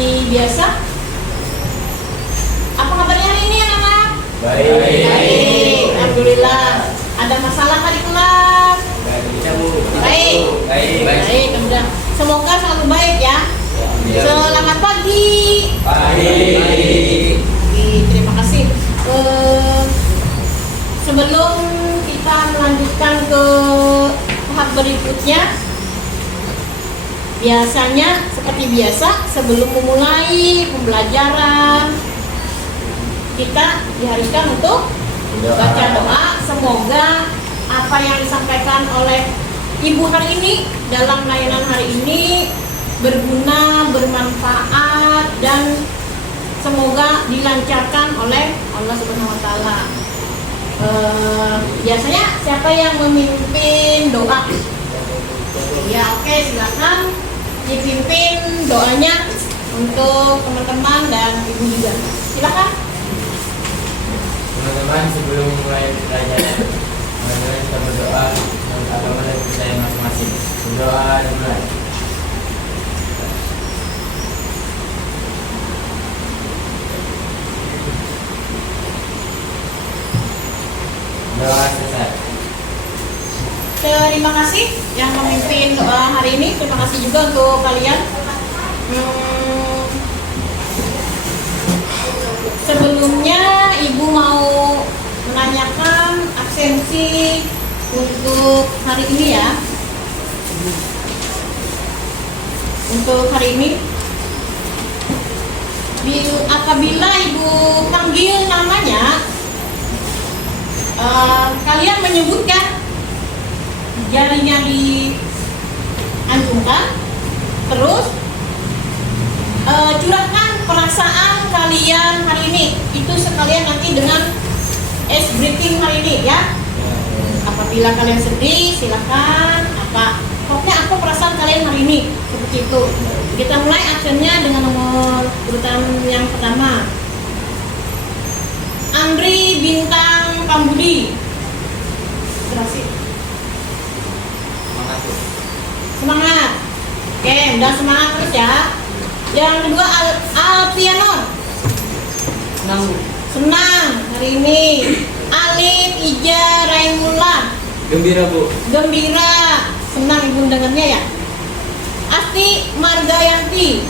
seperti biasa. Apa kabarnya hari ini anak-anak? Baik. Baik, alhamdulillah. Ada masalah tadi kelas? Baik. Baik, kemudian semoga selalu baik ya. Selamat pagi. Baik. Terima kasih. Sebelum kita melanjutkan ke tahap berikutnya, biasanya seperti biasa sebelum memulai pembelajaran kita diharuskan untuk baca doa. Semoga apa yang disampaikan oleh Ibu hari ini dalam layanan hari ini berguna, bermanfaat, dan semoga dilancarkan oleh Allah Subhanahu wa Ta'ala. Biasanya siapa yang memimpin doa? Ya, oke, silakan dipimpin doanya untuk teman-teman dan ibu juga. Silakan. Teman-teman, sebelum mulai pelajaran, teman-teman kita berdoa menurut agama dan percaya masing-masing. Berdoa dan mulai. Doa selesai. Terima kasih yang memimpin doa hari ini. Terima kasih juga untuk kalian. Sebelumnya Ibu mau menanyakan absensi untuk hari ini ya. Untuk hari ini, apabila Ibu panggil namanya, kalian menyebutkan, jarinya diacungkan, terus curahkan perasaan kalian hari ini. Itu sekalian nanti dengan ice breathing hari ini ya. Apabila kalian sedih, silakan pokoknya apa perasaan kalian hari ini, seperti itu. Kita mulai actionnya dengan nomor urutan yang pertama. Andri Bintang Pambudi. Berhasil. Semangat. Oke, udah semangat terus ya. Yang kedua Alpianon. Senang hari ini. Alif Ija Raimullah. Gembira, Bu. Gembira. Senang Ibu dengarnya ya. Asti Margayanti.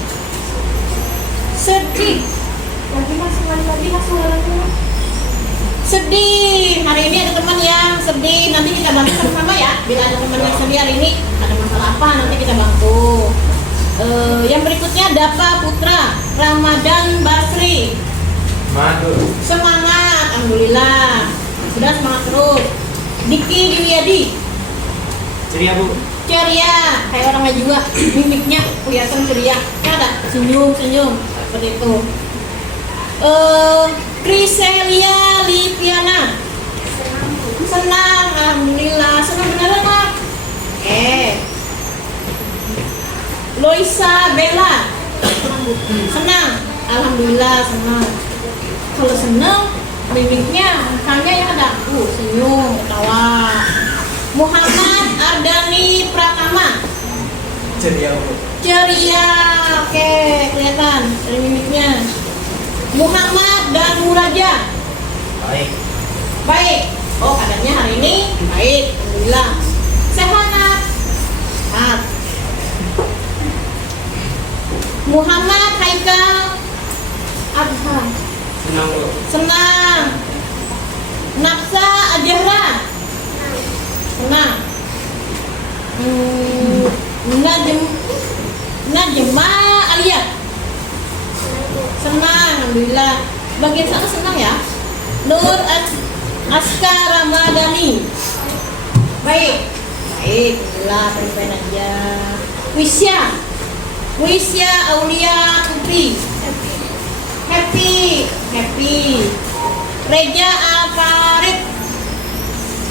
Sedih. Sedih. Hari ini ada teman yang sedih. Nanti kita bantu sama-sama ya. Bila ada teman yang sedih hari ini, ada masalah apa, nanti kita bantu. Yang berikutnya Dapa Putra Ramadan Basri. Semangat, alhamdulillah. Sudah semangat terus. Diki Diwiadi. Ceria, Bu. Ceria, kayak orangnya juga mimiknya kelihatan ceria. Ya ada senyum seperti itu. Kriselia Liviana. Senang, alhamdulillah. Senang beneran Mak. Loisa Bella. Senang, alhamdulillah senang. Kalau senang, mimiknya, mukanya ya ada senyum, ketawa. Muhammad Ardani Pratama. Ceria, Bu. Ceria, oke, kelihatan dari mimiknya. Muhammad dan Muraja. Baik. Oh, keadaannya hari ini baik, alhamdulillah. Sehat. Muhammad Haikal Abha. Senang, Bu. Senang. Nafsa Ajahra. Senang. Najma Alia. Senang, alhamdulillah. Bagian sana senang ya. Nur Aska Ramadhani. Baik, alhamdulillah, baik aja. Wisya Aulia Putri. Happy. Reja Alfarid.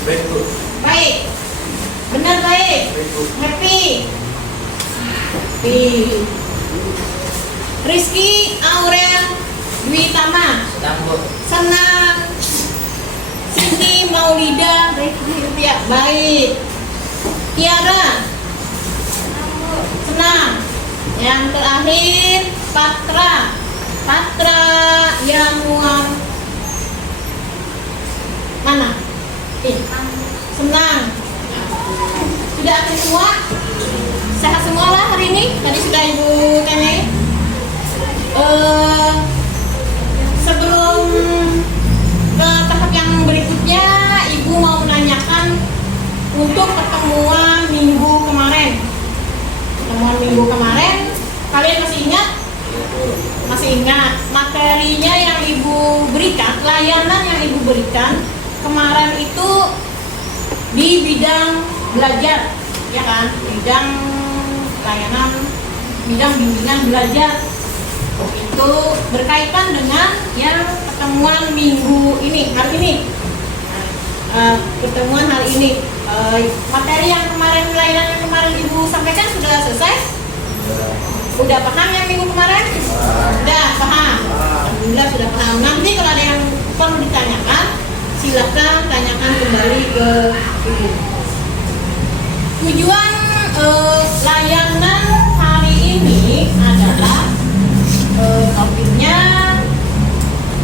Baik, Bu. Baik. Benar baik. Happy. Rizky Aurel Dwi Tama. Senang. Siti Maulida. Baik. Tiara. Senang. Yang terakhir patra. Patra yang mana? Senang. Sudah aktif semua? Sehat semua lah hari ini? Tadi sudah Ibu tanya. Sebelum ke tahap yang berikutnya, Ibu mau menanyakan untuk pertemuan minggu kemarin. Pertemuan minggu kemarin, kalian masih ingat? Masih ingat materinya yang Ibu berikan, layanan yang Ibu berikan kemarin itu di bidang belajar, ya kan? Bidang layanan, bidang bimbingan belajar. Itu berkaitan dengan yang pertemuan minggu ini, hari ini. Pertemuan hari ini. Materi yang kemarin, layanan yang kemarin Ibu sampaikan sudah selesai? Udah paham yang minggu kemarin? Udah paham? Alhamdulillah sudah paham. Nanti kalau ada yang perlu ditanyakan, silakan tanyakan kembali ke Ibu. Tujuan layanan hari ini adalah topiknya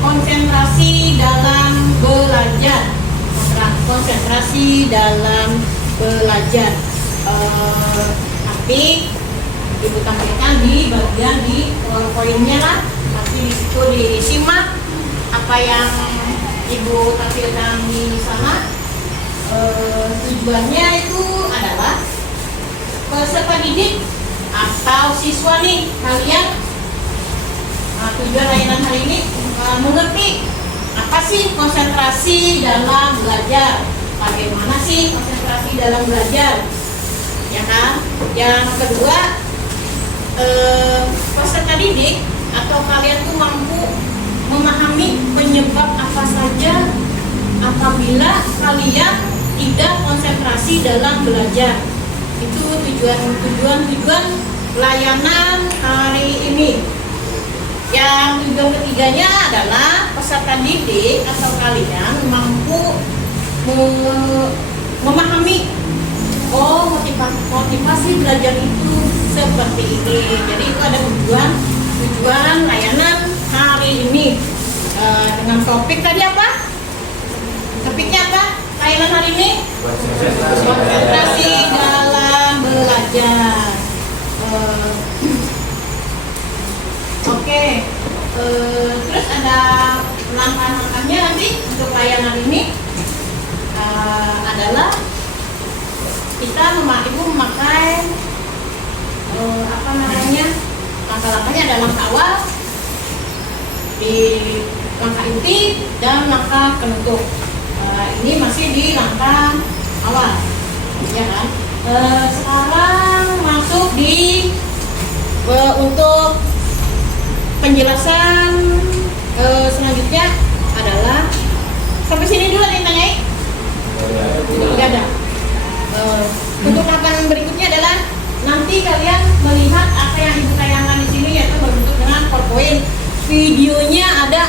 konsentrasi dalam belajar. Konsentrasi dalam belajar. Nanti Ibu tampilkan di bagian di poinnya lah. Nanti di situ disimak apa yang Ibu tampilkan di sana. Tujuannya itu adalah peserta didik atau siswa nih kalian. Tujuan layanan hari ini mengerti apa sih konsentrasi dalam belajar, bagaimana sih konsentrasi dalam belajar, ya kan? Yang kedua, peserta didik atau kalian tuh mampu memahami penyebab apa saja apabila kalian tidak konsentrasi dalam belajar. Itu tujuan layanan hari ini. Yang tujuan ketiganya adalah peserta didik atau kalian mampu memahami motivasi belajar itu seperti ini. Jadi itu ada tujuan layanan hari ini. Dengan topik tadi apa? Topiknya apa? Layanan hari ini konsentrasi dalam belajar. Oke, terus ada langkah-langkahnya nanti untuk layanan ini adalah kita Ibu memakai langkah-langkahnya ada langkah awal, di langkah inti dan langkah penutup. Ini masih di langkah awal, ya kan? Sekarang masuk di untuk penjelasan selanjutnya adalah sampai sini dulu ada yang tanyai? Tidak ada. Untuk tahapan berikutnya adalah nanti kalian melihat apa yang Ibu tayangkan di sini, yaitu berbentuk dengan PowerPoint. Videonya ada,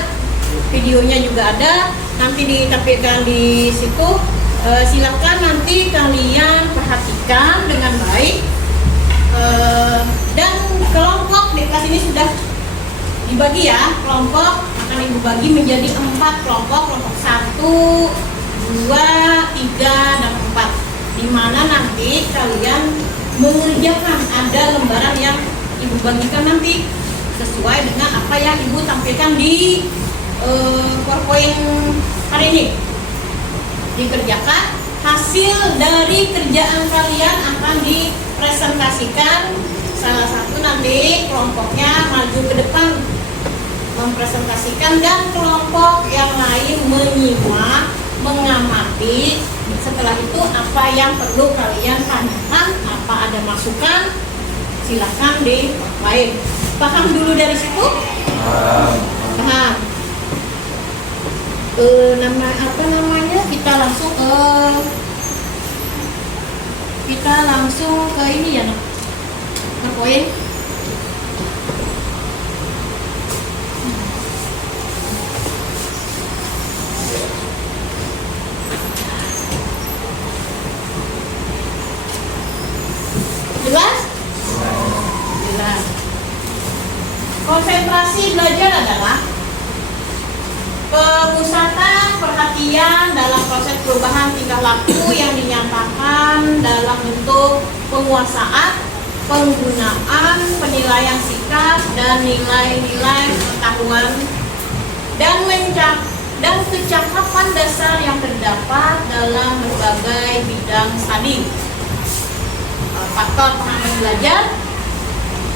videonya juga ada, nanti ditampilkan di situ. Silakan nanti kalian perhatikan dengan baik. Dan kelompok di kelas ini sudah dibagi ya, kelompok akan Ibu bagi menjadi 4 kelompok, kelompok 1, 2, 3, dan 4, di mana nanti kalian mengerjakan, ada lembaran yang Ibu bagikan nanti sesuai dengan apa yang Ibu tampilkan di PowerPoint hari ini. Dikerjakan, hasil dari kerjaan kalian akan dipresentasikan. Salah satu nanti kelompoknya maju ke depan mempresentasikan, dan kelompok yang lain menyimak, mengamati. Setelah itu apa yang perlu kalian tanyakan, apa ada masukan, silahkan dilain. Paham dulu dari situ? Paham. Kita langsung ke ini ya, nak. Poin. Jelas? Jelas. Konsentrasi belajar adalah pemusatan perhatian dalam proses perubahan tingkah laku yang dinyatakan dalam bentuk penguasaan, penggunaan, penilaian sikap, dan nilai-nilai pengetahuan dan kecakapan dasar yang terdapat dalam berbagai bidang studi. Faktor penghambat belajar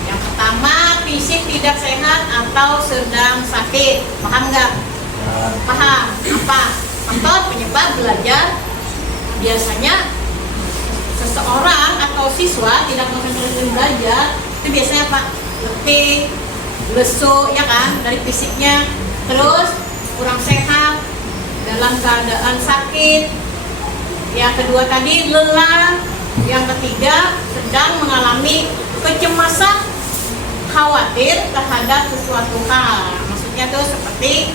yang pertama, fisik tidak sehat atau sedang sakit. Paham nggak? Paham. Apa faktor penyebab belajar? Biasanya seseorang atau siswa tidak konsentrasi belajar itu biasanya apa? Letih, lesu, ya kan, dari fisiknya. Terus kurang sehat, dalam keadaan sakit. Yang kedua tadi lelah. Yang ketiga sedang mengalami kecemasan, khawatir terhadap sesuatu hal. Maksudnya tuh seperti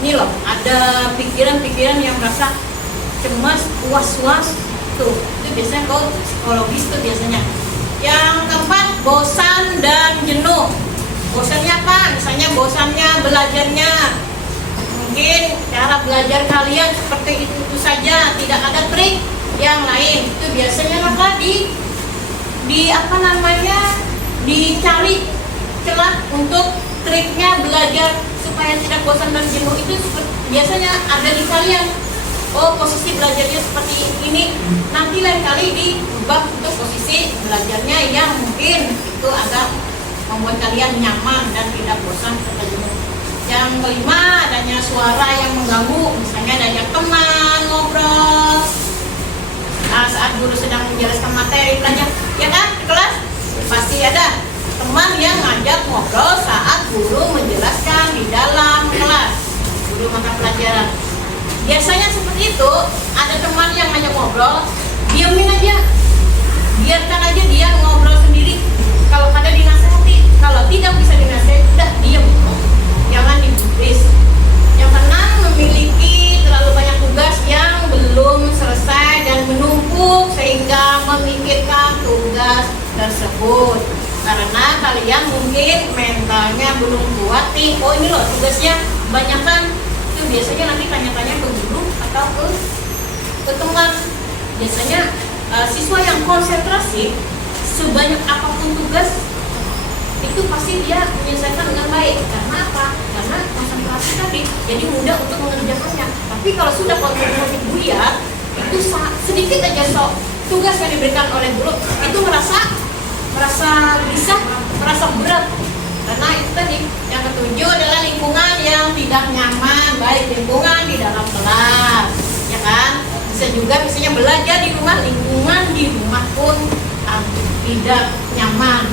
ini loh, ada pikiran-pikiran yang merasa cemas, was-was tuh. Itu biasanya kalau psikologis tuh biasanya. Yang keempat, bosan dan jenuh. Bosannya apa? Misalnya bosannya belajarnya. Mungkin cara belajar kalian seperti itu saja, tidak ada trik yang lain. Itu biasanya apa dicari celah untuk triknya belajar supaya tidak bosan dan jenuh. Itu biasanya ada di kalian. Oh, posisi belajarnya seperti ini, nanti lain kali diubah untuk posisi belajarnya yang mungkin itu agak membuat kalian nyaman dan tidak bosan serta jenuh. Yang kelima, adanya suara yang mengganggu, misalnya adanya teman ngobrol saat guru sedang menjelaskan materi belajar, ya kan, di kelas pasti ada teman yang ngajak ngobrol saat guru menjelaskan di dalam kelas, guru mata pelajaran. Biasanya seperti itu, ada teman yang ngajak ngobrol, diamin aja, biarkan aja dia ngobrol sendiri. Kalau ada dinasehati, kalau tidak bisa dinasehati, udah diam, jangan digubris. Yang keenam, memiliki terlalu banyak tugas yang belum selesai dan menumpuk sehingga memikirkan tugas tersebut. Karena kalian mungkin mentalnya belum kuat nih, oh ini loh tugasnya kebanyakan. Itu biasanya nanti tanya-tanya ke guru atau ke teman. Biasanya siswa yang konsentrasi sebanyak apapun tugas itu pasti dia menyelesaikan dengan baik. Karena apa? Karena konsentrasi tadi, jadi mudah untuk mengerjakannya. Tapi kalau sudah konsentrasi buyar, itu sedikit aja tugas yang diberikan oleh guru itu merasa bisa, merasa berat. Karena itu tadi. Yang ketujuh adalah lingkungan yang tidak nyaman, baik lingkungan di dalam kelas, ya kan? Bisa juga misalnya belajar di rumah, lingkungan di rumah pun tidak nyaman.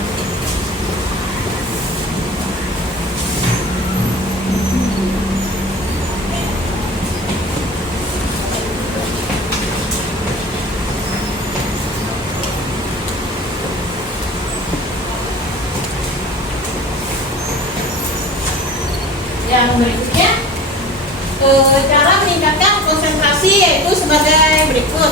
Yang berikutnya, cara meningkatkan konsentrasi yaitu sebagai berikut.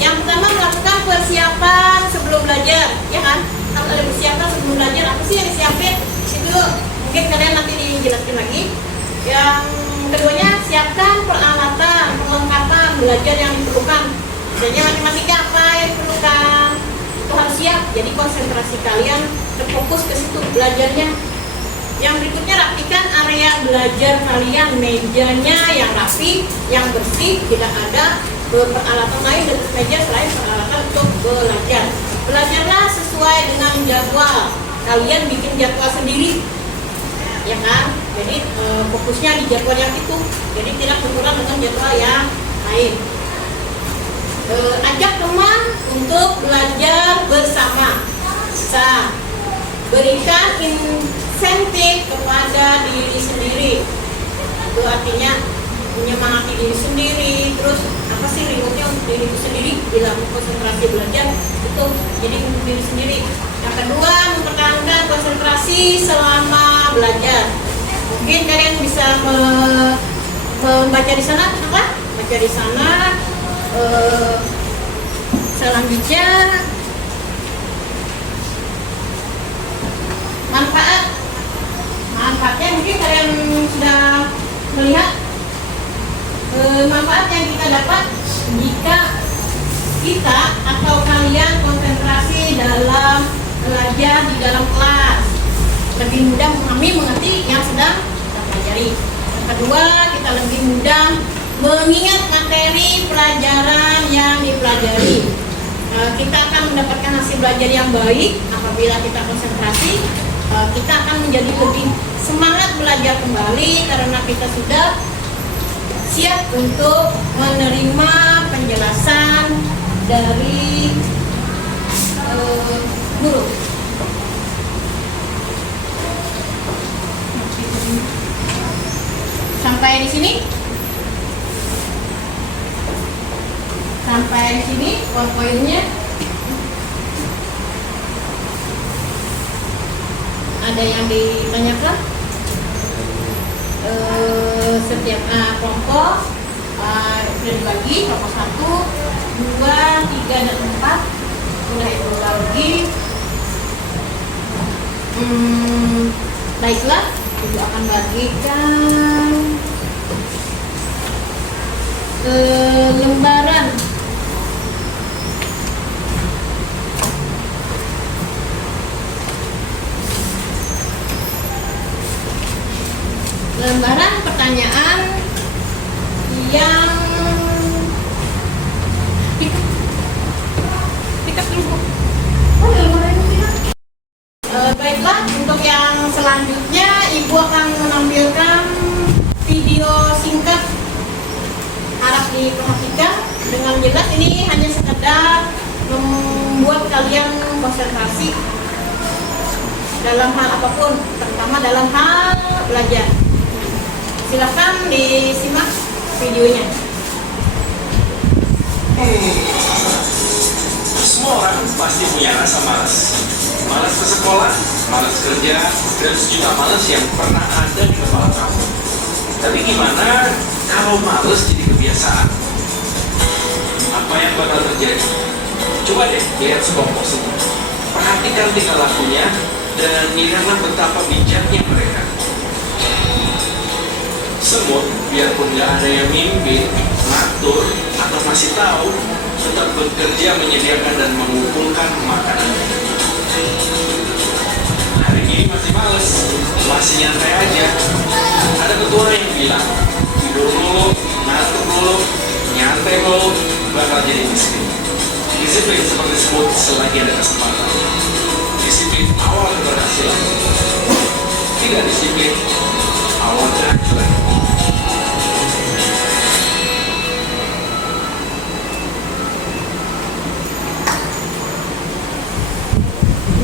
Yang pertama, melakukan persiapan sebelum belajar, ya kan? Harus ada persiapan sebelum belajar. Apa sih yang disiapin? Di situ mungkin kalian nanti dijelaskan lagi. Yang keduanya, siapkan peralatan, perlengkapan belajar yang diperlukan. Misalnya matematika apa yang diperlukan, itu harus siap. Jadi konsentrasi kalian terfokus ke situ belajarnya. Yang berikutnya, rapikan area belajar kalian, mejanya yang rapi, yang bersih, tidak ada peralatan lain di atas meja selain peralatan untuk belajar. Belajarlah sesuai dengan jadwal. Kalian bikin jadwal sendiri, ya kan? Jadi fokusnya di jadwal yang itu, jadi tidak berkurang dengan jadwal yang lain. Ajak teman untuk belajar bersama. Bisa berikan insentif kepada diri sendiri. Itu artinya menyemangati diri sendiri. Terus apa sih rewardnya untuk diri sendiri bila konsentrasi belajar itu jadi untuk diri sendiri. Yang kedua, mempertahankan konsentrasi selama belajar. Mungkin kalian bisa membaca di sana, apa? Baca di sana. Selanjutnya, manfaat manfaat yang kita dapat jika kita atau kalian konsentrasi dalam belajar di dalam kelas, lebih mudah memahami mengerti yang sedang kita pelajari. Yang kedua, kita lebih mudah mengingat materi pelajaran yang dipelajari. Kita akan mendapatkan hasil belajar yang baik apabila kita konsentrasi. Kita akan menjadi lebih semangat belajar kembali karena kita sudah siap untuk menerima penjelasan dari guru. Sampai di sini. Sampai di sini poin-poinnya. Ada yang ditanyakan? Setiap kelompok sudah dibagi, kelompok 1, 2, 3, dan 4 sudah itu lagi. Baiklah, ibu akan bagikan lembaran. Lembaran pertanyaan yang pick-up dulu. Oh, lembaran ini tidak. Baiklah, untuk yang selanjutnya ibu akan menampilkan video singkat. Harap diperhatikan dengan jelas, ini hanya sekedar membuat kalian konsentrasi dalam hal apapun, terutama dalam hal belajar. Silakan disimak videonya. Semua orang pasti punya rasa malas. Malas ke sekolah, malas kerja, dan sejuta malas yang pernah ada di kepala kamu. Tapi gimana kalau malas jadi kebiasaan? Apa yang bakal terjadi? Coba deh lihat sekelompok semut. Perhatikan tingkah lakunya dan lihatlah betapa bijaknya mereka. Semut, biarpun nggak ada yang mimpin, ngatur, atau masih tahu, tetap bekerja menyediakan dan mengumpulkan makanan. Hari ini masih males, masih nyantai aja. Ada ketua yang bilang, tidur dulu, ngatur dulu, nyantai dulu, bakal jadi miskin. Disiplin seperti semut selagi ada kesempatan. Disiplin awal keberhasilan. Tidak disiplin awal kehancuran.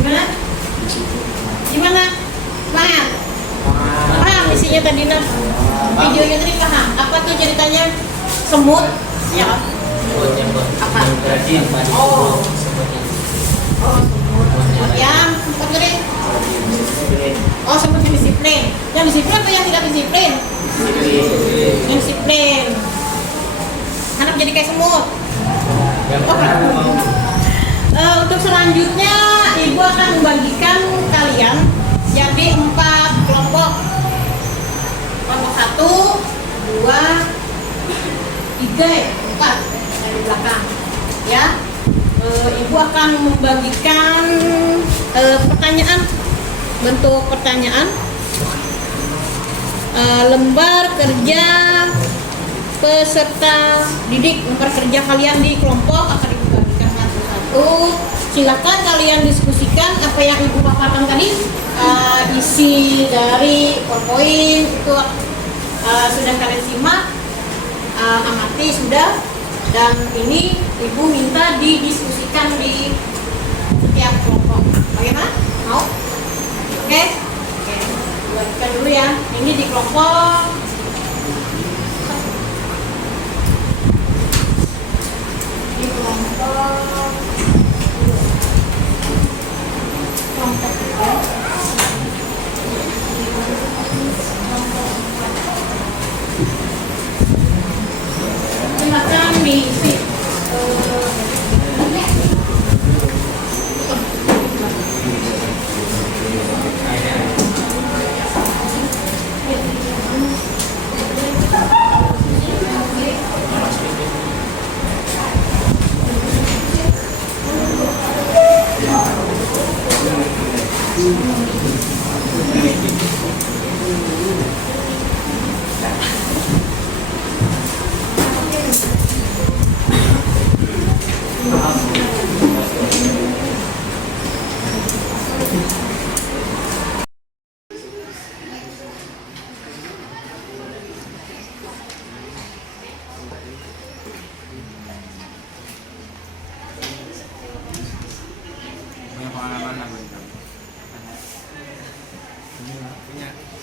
Gimana? Gimana? Semangat? Paham isinya tadi, Nas? Videonya tadi paham? Apa tuh ceritanya? Semut? Ya. Apa? Oh. Oh, semut yang semut kering. Oh, semut yang disiplin. Yang disiplin atau yang tidak disiplin? Yang disiplin. Anak jadi kayak semut. Untuk selanjutnya ibu akan membagikan kalian jadi 4 kelompok. Kelompok 1, 2, 3, 4 dari belakang. Ya. Ibu akan membagikan pertanyaan, bentuk pertanyaan, lembar kerja peserta didik. Lembar kerja kalian di kelompok akan dibagikan satu-satu. Silakan kalian diskusikan apa yang ibu paparkan tadi. Isi dari PowerPoint itu sudah kalian simak, amati sudah. Dan ini ibu minta didiskusikan di setiap kelompok. Bagaimana? Mau? Oke? Oke. Buatkan dulu ya. Ini di kelompok silakan diisi.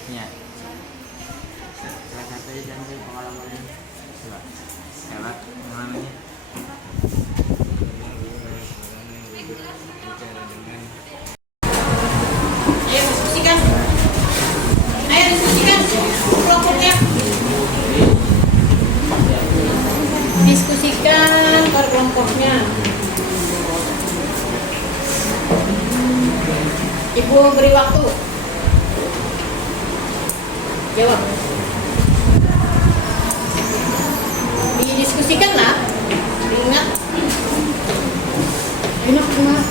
Ya. Salah satu dan pengalamannya. Coba. Coba pengalamannya. Ayo diskusikan. Ayo diskusikan kelompoknya. Diskusikan per kelompoknya. Ibu beri waktu. Jawab. Didiskusikan lah. Ingat. Enak banget.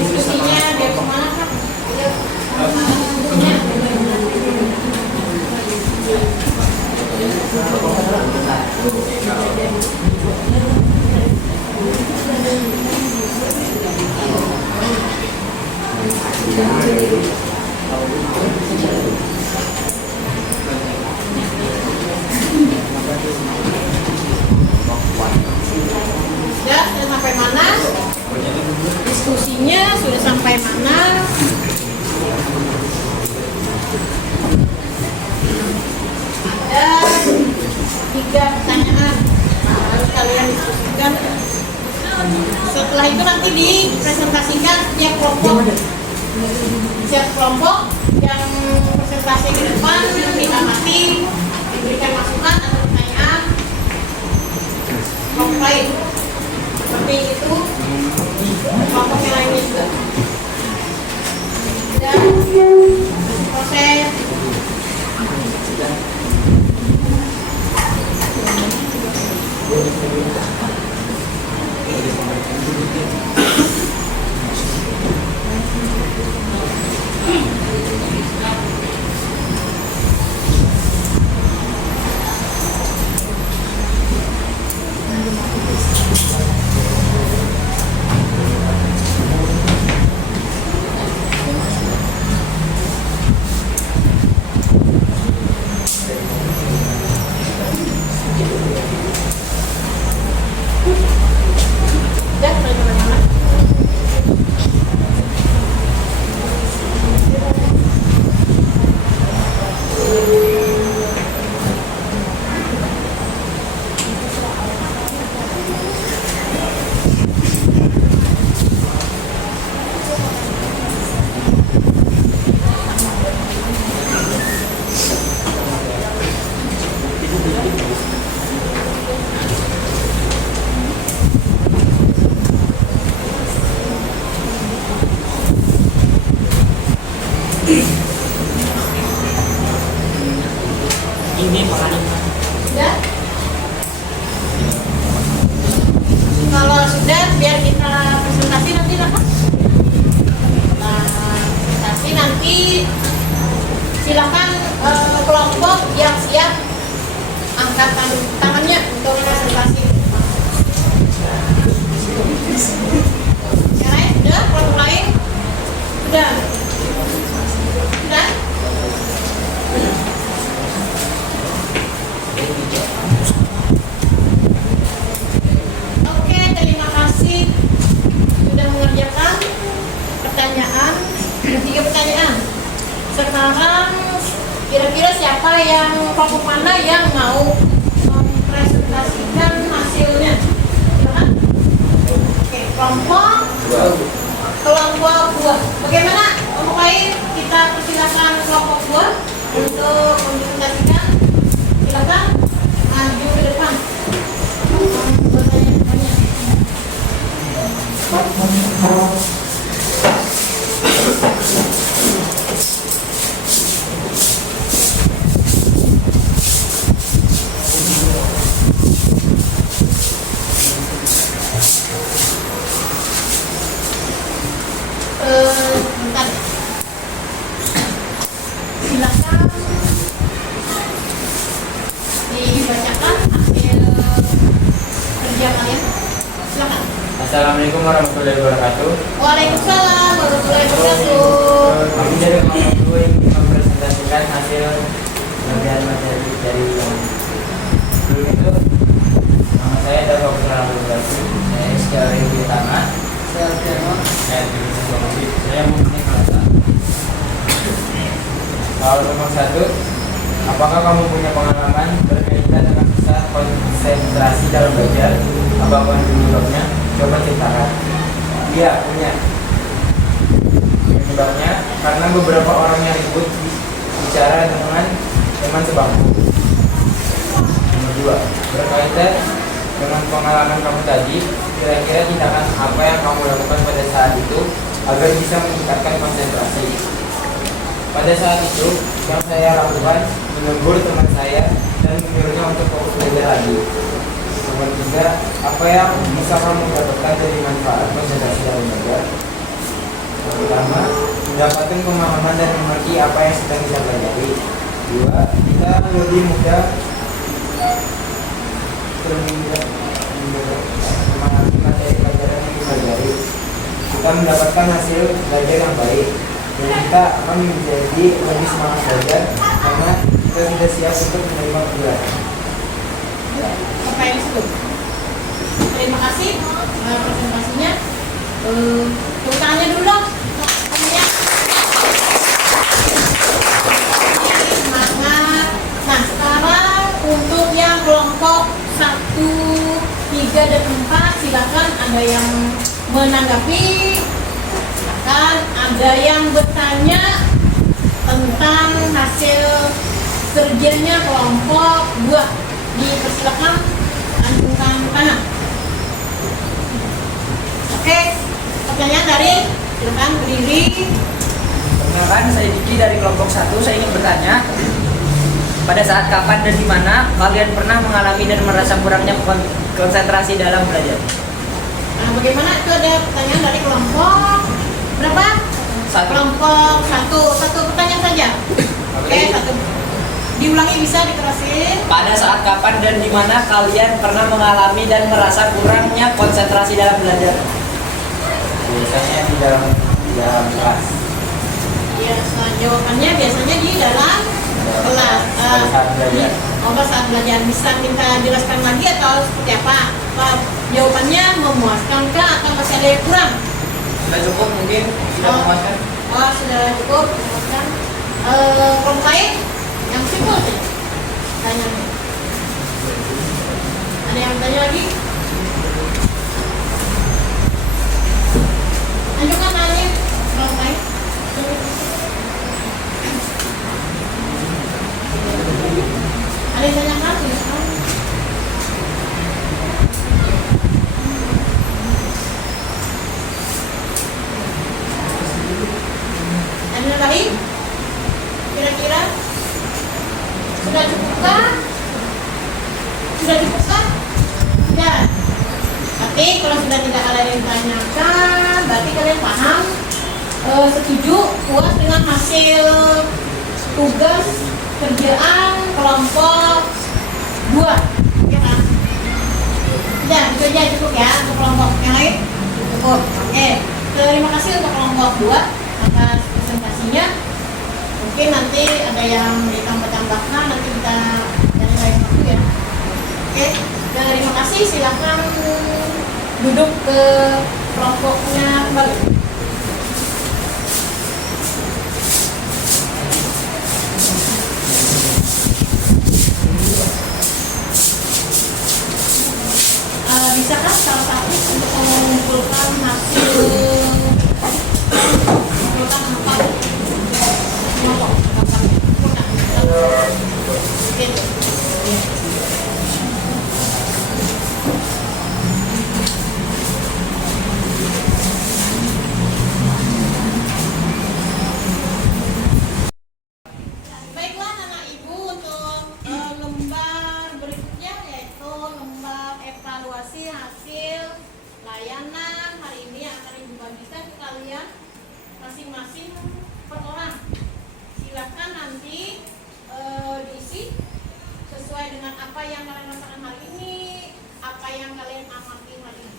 Diskusinya biar kemana Kak? Sudah sampai mana? Diskusinya sudah sampai mana? Ada 3 pertanyaan harus kalian diskusikan. Setelah itu nanti dipresentasikan tiap kelompok. Setiap kelompok yang presentasi ke depan diamati, diberikan masukan atau pertanyaan kelompok lain. Seperti itu kelompok yang lainnya juga. Dan proses dan bagaimana? Ini pengalaman. Sudah? Kalau sudah, biar kita presentasi nanti lah Kak. Nah, presentasi nanti silakan kelompok yang siap angkat tangannya untuk presentasi. Yang lain sudah? Kelompok lain sudah? Sudah? Oke, terima kasih sudah mengerjakan pertanyaan. Ada 3 pertanyaan. Sekarang kira-kira siapa yang kelompok mana yang mau mempresentasikan hasilnya? Silakan. Oke, kelompok buah. Bagaimana kelompok lain? Kita persilakan kelompok buah untuk mempresentasikan. Silakan maju ke depan. Bertanya-tanya. Bentar. Silakan dibacakan hasil kerja kalian. Silakan. Assalamualaikum warahmatullahi wabarakatuh. Waalaikumsalam warahmatullahi wabarakatuh. Kami dari kelompok 2 ingin mempresentasikan hasil pengerjaan materi dari yang sebelum itu. Nama saya Dato Abdul Basri. Saya secara di tangan. Saya mempunyai kelas. Soal nomor 1. Apakah kamu punya pengalaman berkaitan dengan pusat konsentrasi dalam belajar? Apapun penyebabnya? Coba ceritakan. Iya, punya. Penyebabnya karena beberapa orang yang ikut bicara dengan teman sebangku. Nomor 2. Berkaitan dengan pengalaman kamu tadi, kira-kira tindakan apa yang kamu lakukan pada saat itu agar bisa meningkatkan konsentrasi? Pada saat itu, yang saya lakukan menegur teman saya dan menyuruhnya untuk fokus belajar lagi. Nomor 3, apa yang bisa kamu dapatkan dari manfaat konsentrasi dalam belajar? Yang pertama, mendapatkan pemahaman dan mengerti apa yang sedang kita pelajari. 2, kita lebih mudah memahami materi pelajaran yang dipelajari. Kita mendapatkan hasil belajar yang baik dan kita akan menjadi lebih semangat belajar karena kita sudah siap untuk menerima pelajaran. Sampai di situ. Terima kasih presentasinya. Tepuk tangannya dulu dong. Temennya. Semangat. Nah, sekarang untuk yang kelompok 1, 3, dan 4 silakan ada yang menanggapi, silakan ada yang bertanya tentang hasil kerjanya kelompok 2. Dipersilakan angkat tangan. Oke, pertanyaan dari silakan berdiri. Perkenalkan, saya Diki dari kelompok 1. Saya ingin bertanya, pada saat kapan dan di mana kalian pernah mengalami dan merasa kurangnya konsentrasi dalam belajar? Nah, bagaimana itu ada pertanyaan dari kelompok berapa? 1. Kelompok 1. Satu pertanyaan saja. Oke, satu. Diulangi bisa dikerasin. Pada saat kapan dan di mana kalian pernah mengalami dan merasa kurangnya konsentrasi dalam belajar? Biasanya di dalam kelas. Ya, jawabannya biasanya di dalam kelas. Saat belajar. Saat belajar. Bisa kita jelaskan lagi atau seperti apa? Jawabannya memuaskankah atau masih ada yang kurang? Sudah cukup mungkin? Sudah memuaskan? Sudah cukup memuaskan. Kelompok lain yang simpel sih tanyanya. Ada yang tanya lagi? Lanjutkan tanya. Kelompok lain. Ada yang tanyakan? Silakan. Ada yang lain? Kira-kira sudah cukupkah? Sudah cukupkah? Sudah. Tapi kalau sudah tidak ada yang ditanyakan, berarti kalian paham, setuju, puas dengan hasil tugas kerjaan kelompok 2, ya kan? Sudah, itu aja cukup ya untuk kelompok yang lain. Cukup. Oke. Terima kasih untuk kelompok 2 atas presentasinya. Mungkin nanti ada yang ditambah-tambahkan, nanti kita dari lain waktu ya. Oke, terima kasih. Silakan duduk ke kelompoknya kembali. Bisakah salah satu untuk mengumpulkan hasil mengumpulkan empat kelompok? masing-masing per orang. Silakan nanti diisi sesuai dengan apa yang kalian rasakan hari ini, apa yang kalian amati hari ini.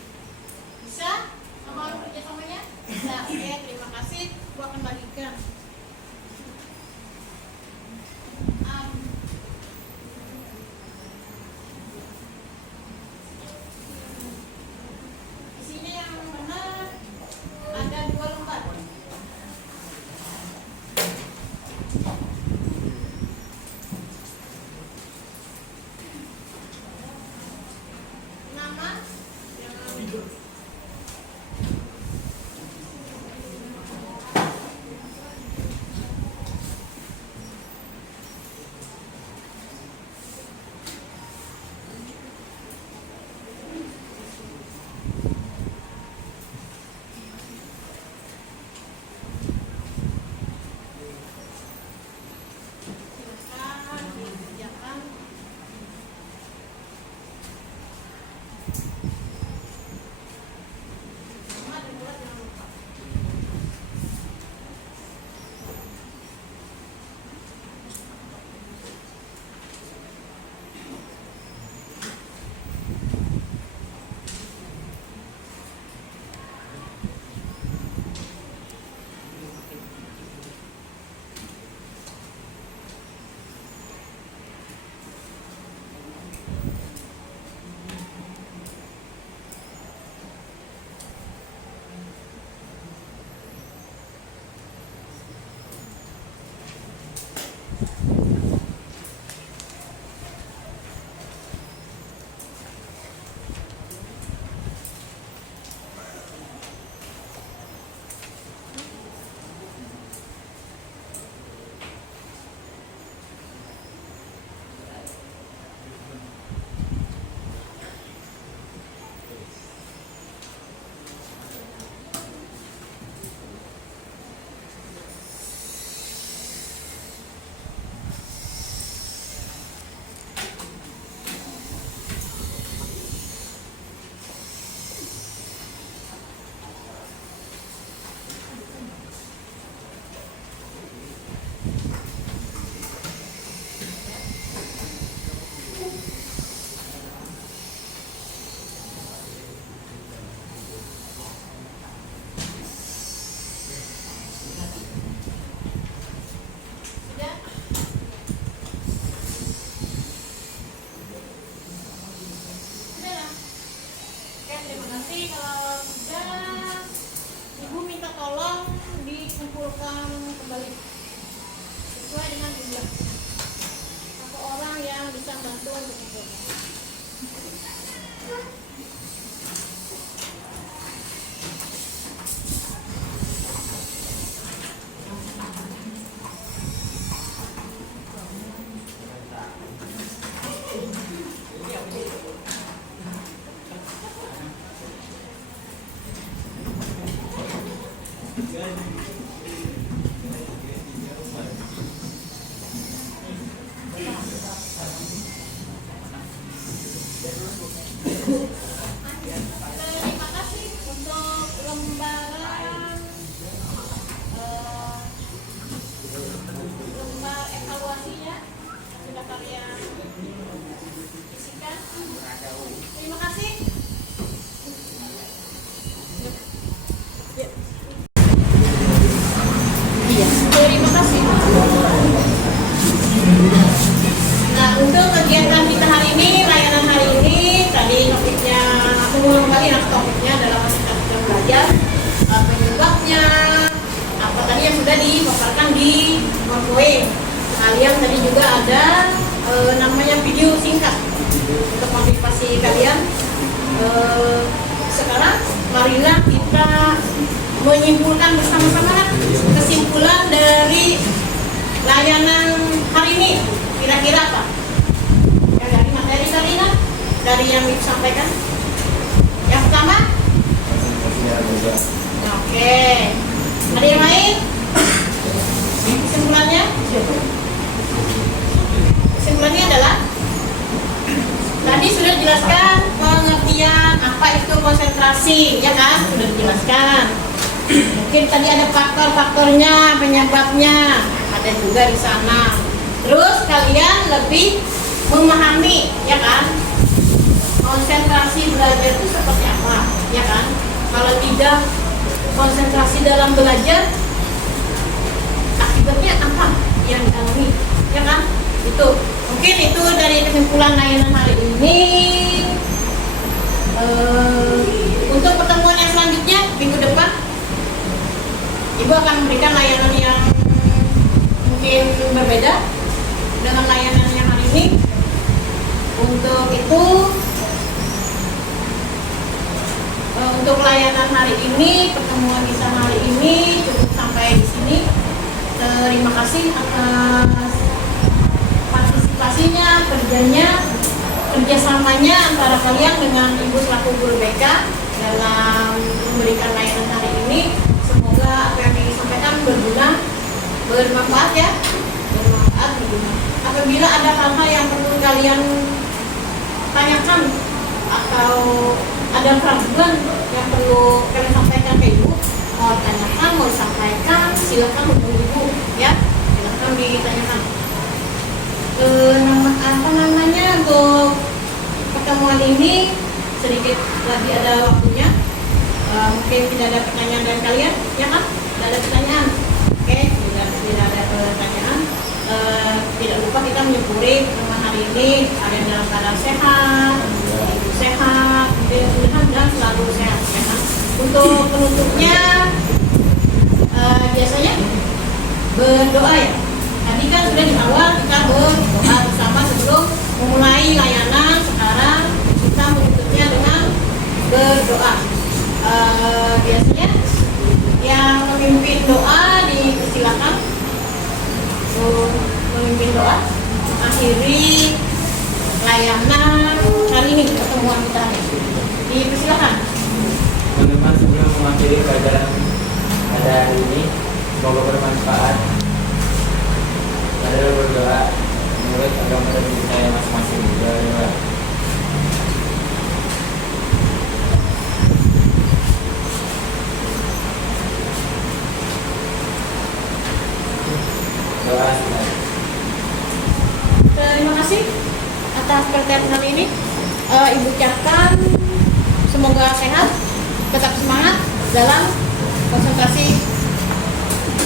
Bisa? Sama kerjasamanya? Bisa. Oke, terima kasih. Gua akan bagikan. Isinya yang benar ada 2 lembar. Nama yang silakan dikerjakan. Semua dibuat jangan lupa. Sudah? Sudah lah. Oke, terima kasih. Kalau sudah, Ibu minta tolong dikumpulkan kembali sesuai dengan jumlah. Satu orang yang bisa bantu untuk kumpulkan. Terima kasih untuk lembaran lembar evaluasinya sudah kalian isikan. Terima kasih. Iya, terima kasih. Nah, untuk kegiatan kita hari ini, layanan hari ini, tadi topiknya, aku ulang kembali topiknya adalah kita belajar penyebabnya, apa tadi yang sudah dipaparkan di Morkoe. Kalian tadi juga ada namanya video singkat untuk motivasi kalian. Sekarang marilah kita menyimpulkan bersama-sama kesimpulan dari layanan hari ini. Kira-kira apa? Ya, dari materi tadi kan? Dari yang disampaikan. Yang pertama? Oke. Ada yang lain? Kesimpulannya? Kesimpulannya adalah tadi sudah dijelaskan pengertian apa itu konsentrasi, ya kan? Sudah dijelaskan. Mungkin tadi ada faktor-faktornya, penyebabnya, ada juga di sana. Terus kalian lebih memahami, ya kan? Konsentrasi belajar itu seperti apa, ya kan? Kalau tidak konsentrasi dalam belajar, akibatnya apa yang dialami, ya kan? Itu mungkin itu dari kesimpulan layanan hari ini. Untuk pertemuan yang selanjutnya minggu depan, Ibu akan memberikan layanan yang mungkin berbeda dengan layanan yang hari ini. Untuk itu, untuk layanan hari ini, pertemuan kita hari ini cukup sampai di sini. Terima kasih atas partisipasinya, kerjasamanya antara kalian dengan Ibu selaku guru BK dalam memberikan layanan hari ini. Semoga apa yang disampaikan berguna, bermanfaat ya, bermanfaat, berguna. Apabila ada hal-hal yang perlu kalian tanyakan atau ada keraguan yang perlu kalian sampaikan ke Ibu, mau tanyakan, mau sampaikan, silakan hubungi Ibu ya, silakan ditanyakan. Untuk pertemuan ini sedikit lagi ada waktunya. Mungkin tidak ada pertanyaan dari kalian, ya kan? Tidak ada pertanyaan. Oke, tidak ada pertanyaan. Tidak lupa kita menyempuri pertemuan hari ini. Kalian dalam keadaan sehat, ibu sehat, mudah-mudahan dan selalu sehat, ya kan? Untuk penutupnya, biasanya berdoa ya. Tadi kan sudah di awal kita berdoa bersama sebelum memulai layanan. Sekarang kita menutupnya dengan berdoa. Biasanya yang memimpin doa dipersilakan memimpin doa akhiri layanan hari ini, pertemuan kita hari ini. Dipersilakan. Teman-teman, sebelum mengakhiri pelajaran pada hari ini, semoga bermanfaat. Adalah berdoa menurut agama dan budaya masing-masing. Doa. Terima kasih atas perhatian kali ini. Ibu ucapkan semoga sehat, tetap semangat dalam konsentrasi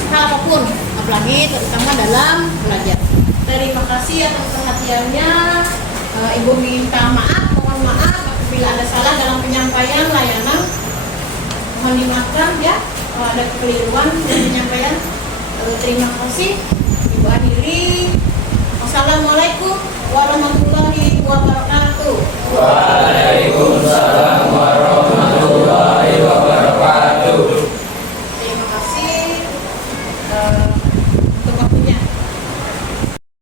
hal apapun, apalagi terutama dalam belajar. Terima kasih atas perhatiannya. Ibu minta maaf, mohon maaf apabila ada salah dalam penyampaian layanan. Mohon dimaafkan ya kalau ada kekeliruan dalam penyampaian. Terima kasih.